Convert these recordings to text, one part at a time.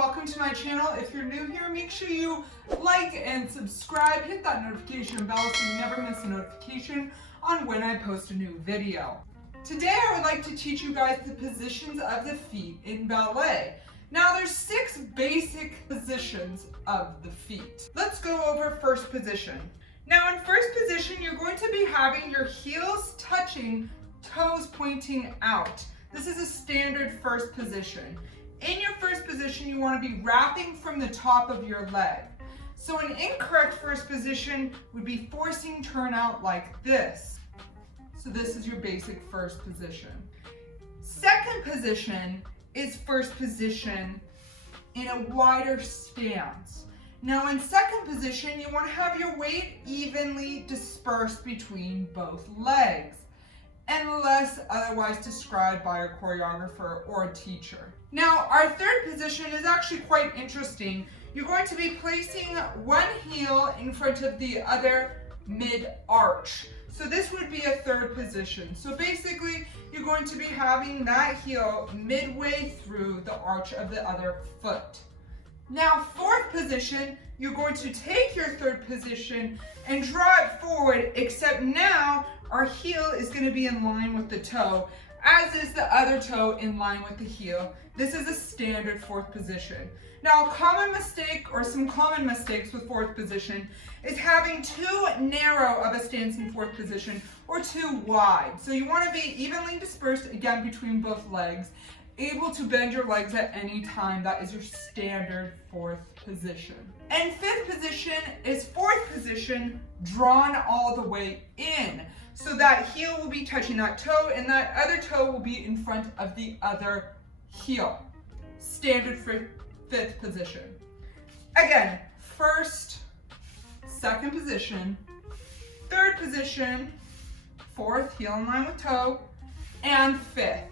welcome to my channel. If you're new here, make sure you like and subscribe, hit that notification bell so you never miss a notification on when I post a new video. Today I would like to teach you guys the positions of the feet in ballet. Now there's 6 basic positions of the feet. Let's go over first position. Now in first position, you're going to be having your heels touching, toes pointing out. This is a standard first position. In your first position, you want to be wrapping from the top of your leg. So an incorrect first position would be forcing turn out like this. So this is your basic first position. Second position is first position in a wider stance. Now in second position, you want to have your weight evenly dispersed between both legs, unless otherwise described by a choreographer or a teacher. Now, our third position is actually quite interesting. You're going to be placing one heel in front of the other mid-arch. So this would be a third position. So basically, you're going to be having that heel midway through the arch of the other foot. Now, fourth position, you're going to take your third position and draw it forward, except now our heel is going to be in line with the toe, as is the other toe in line with the heel. This is a standard fourth position. Now, a common mistake, or some common mistakes with fourth position, is having too narrow of a stance in fourth position or too wide. So you want to be evenly dispersed, again, between both legs, able to bend your legs at any time. That is your standard fourth position. And fifth position is fourth position drawn all the way in. So that heel will be touching that toe and that other toe will be in front of the other heel. Standard for fifth position. Again, first, second position, third position, fourth, heel in line with toe, and fifth.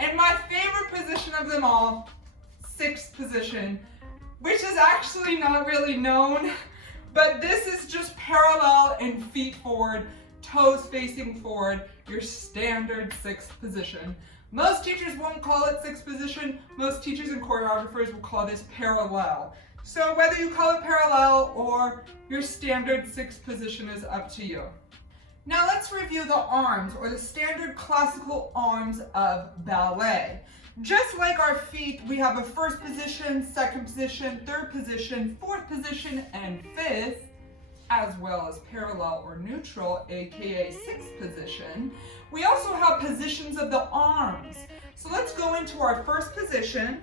And my favorite position of them all, sixth position, which is actually not really known, but this is just parallel and feet forward, toes facing forward, your standard sixth position. Most teachers won't call it sixth position. Most teachers and choreographers will call this parallel. So whether you call it parallel or your standard sixth position is up to you. Now let's review the arms, or the standard classical arms of ballet. Just like our feet, we have a first position, second position, third position, fourth position, and fifth, as well as parallel or neutral, aka sixth position. We also have positions of the arms. So let's go into our first position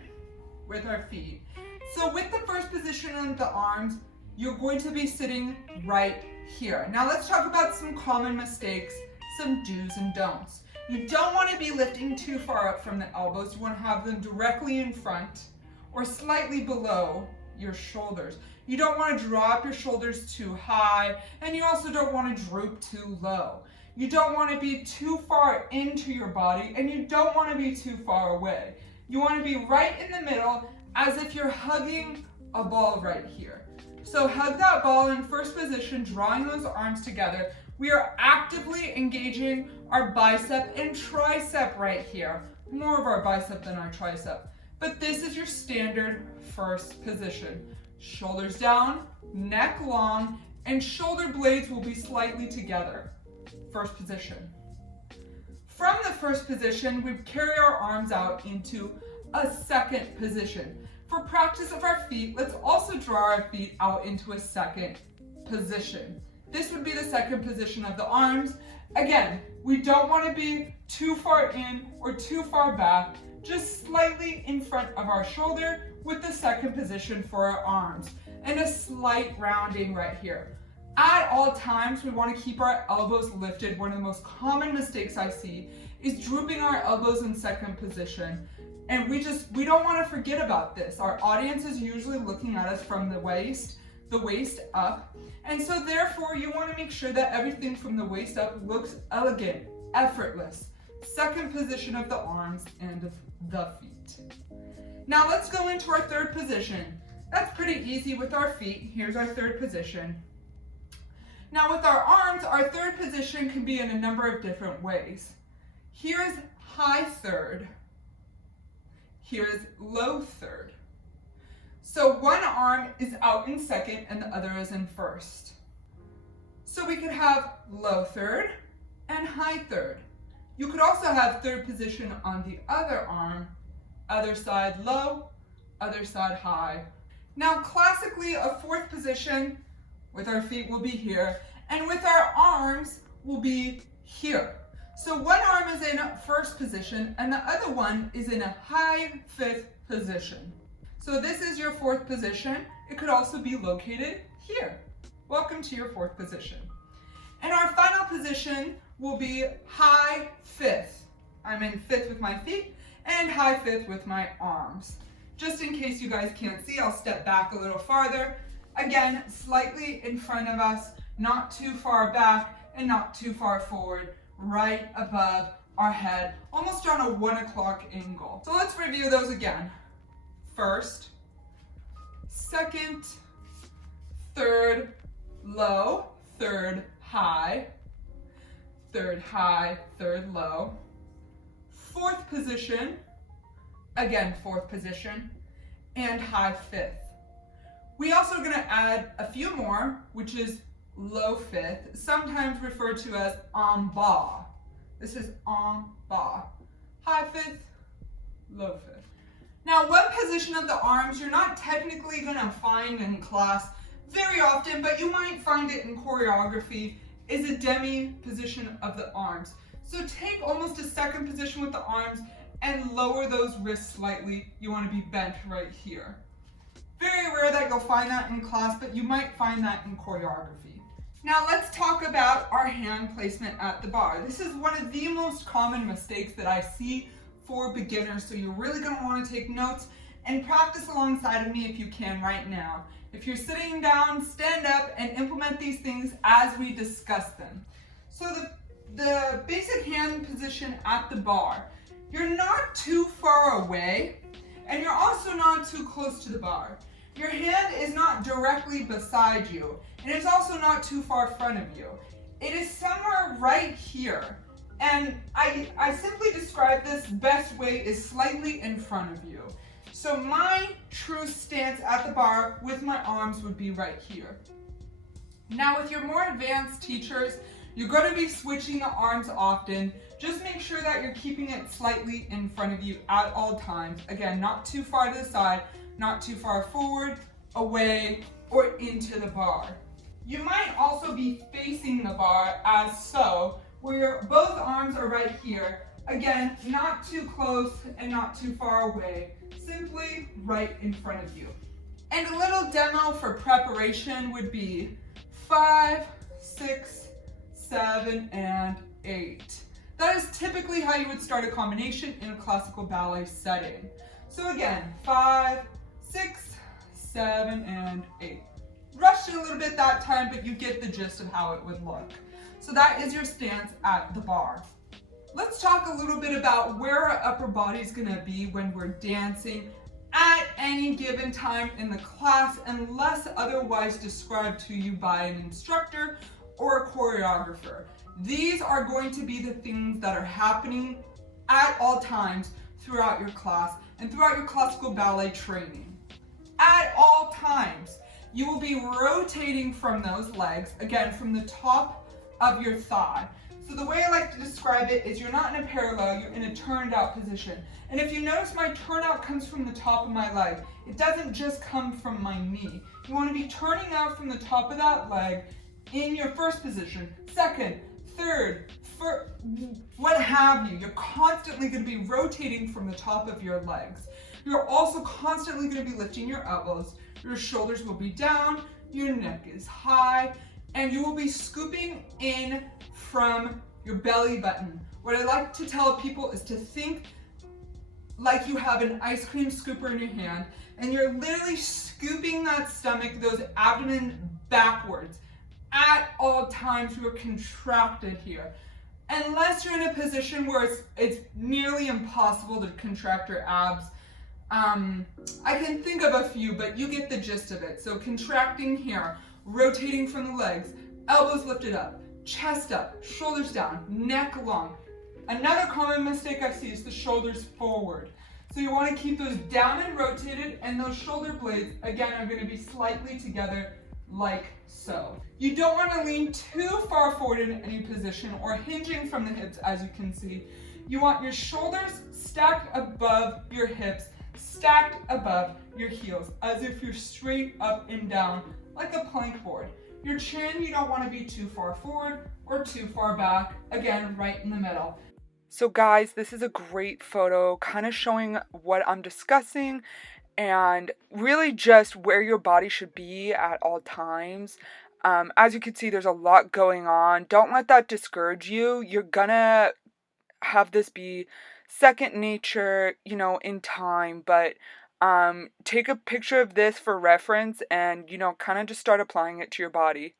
with our feet. So with the first position of the arms, you're going to be sitting right here. Now let's talk about some common mistakes, some do's and don'ts. You don't want to be lifting too far up from the elbows. You want to have them directly in front or slightly below your shoulders. You don't want to drop your shoulders too high, and you also don't want to droop too low. You don't want to be too far into your body, and you don't want to be too far away. You want to be right in the middle, as if you're hugging a ball right here. So hug that ball in first position, drawing those arms together. We are actively engaging our bicep and tricep right here. More of our bicep than our tricep. But this is your standard first position. Shoulders down, neck long, and shoulder blades will be slightly together. First position. From the first position, we carry our arms out into a second position. For practice of our feet, let's also draw our feet out into a second position. This would be the second position of the arms. Again, we don't want to be too far in or too far back, just slightly in front of our shoulder with the second position for our arms, and a slight rounding right here. At all times, we want to keep our elbows lifted. One of the most common mistakes I see is drooping our elbows in second position. And we don't want to forget about this. Our audience is usually looking at us from the waist up. And so therefore, you want to make sure that everything from the waist up looks elegant, effortless. Second position of the arms and of the feet. Now let's go into our third position. That's pretty easy with our feet. Here's our third position. Now with our arms, our third position can be in a number of different ways. Here's high third. Here is low third. So one arm is out in second and the other is in first. So we could have low third and high third. You could also have third position on the other arm, other side low, other side high. Now classically, a fourth position with our feet will be here, and with our arms will be here. So one arm is in first position and the other one is in a high fifth position. So this is your fourth position. It could also be located here. Welcome to your fourth position. And our final position will be high fifth. I'm in fifth with my feet and high fifth with my arms. Just in case you guys can't see, I'll step back a little farther. Again, slightly in front of us, not too far back and not too far forward, right above our head, almost on a 1 o'clock angle. So let's review those again. First, second, third, low, third, high, third, low. Fourth position, again, fourth position, and high fifth. We also are going to add a few more, which is low fifth, sometimes referred to as en bas. This is en bas. High fifth, low fifth. Now, one position of the arms you're not technically going to find in class very often, but you might find it in choreography, is a Demi position of the arms. So take almost a second position with the arms and lower those wrists slightly. You want to be bent right here. Very rare that you'll find that in class, but you might find that in choreography. Now let's talk about our hand placement at the bar. This is one of the most common mistakes that I see for beginners, so you're really going to want to take notes and practice alongside of me if you can right now. If you're sitting down, stand up and implement these things as we discuss them. So the basic hand position at the bar, you're not too far away and you're also not too close to the bar. Your hand is not directly beside you and it's also not too far in front of you. It is somewhere right here. And I simply describe this best way is slightly in front of you. So my true stance at the bar with my arms would be right here. Now with your more advanced teachers, you're going to be switching the arms often. Just make sure that you're keeping it slightly in front of you at all times. Again, not too far to the side, not too far forward, away, or into the bar. You might also be facing the bar as so, where both arms are right here. Again, not too close and not too far away. Simply right in front of you. And a little demo for preparation would be 5, 6, 7, and 8. That is typically how you would start a combination in a classical ballet setting. So again, 5, 6, 7, and 8. Rushed it a little bit that time, but you get the gist of how it would look. So that is your stance at the bar. Let's talk a little bit about where our upper body is going to be when we're dancing at any given time in the class, unless otherwise described to you by an instructor or a choreographer. These are going to be the things that are happening at all times throughout your class and throughout your classical ballet training. At all times, you will be rotating from those legs, again, from the top of your thigh. So the way I like to describe it is you're not in a parallel, you're in a turned out position. And if you notice, my turnout comes from the top of my leg. It doesn't just come from my knee. You want to be turning out from the top of that leg in your first position, second, third, what have you. You're constantly going to be rotating from the top of your legs. You're also constantly going to be lifting your elbows. Your shoulders will be down, your neck is high, and you will be scooping in from your belly button. What I like to tell people is to think like you have an ice cream scooper in your hand and you're literally scooping that stomach, those abdomen backwards. At all times you're contracted here. Unless you're in a position where it's nearly impossible to contract your abs. I can think of a few, but you get the gist of it. So contracting here, rotating from the legs, elbows lifted up, chest up, shoulders down, neck long. Another common mistake I see is the shoulders forward. So you want to keep those down and rotated, and those shoulder blades, again, are going to be slightly together like so. You don't want to lean too far forward in any position or hinging from the hips, as you can see. You want your shoulders stacked above your hips, stacked above your heels, as if you're straight up and down like a plank board. Your chin, you don't want to be too far forward or too far back, again, right in the middle. So guys, this is a great photo, kind of showing what I'm discussing and really just where your body should be at all times. As you can see, there's a lot going on. Don't let that discourage you. You're gonna have this be second nature, you know, in time, but take a picture of this for reference and, you know, kind of just start applying it to your body.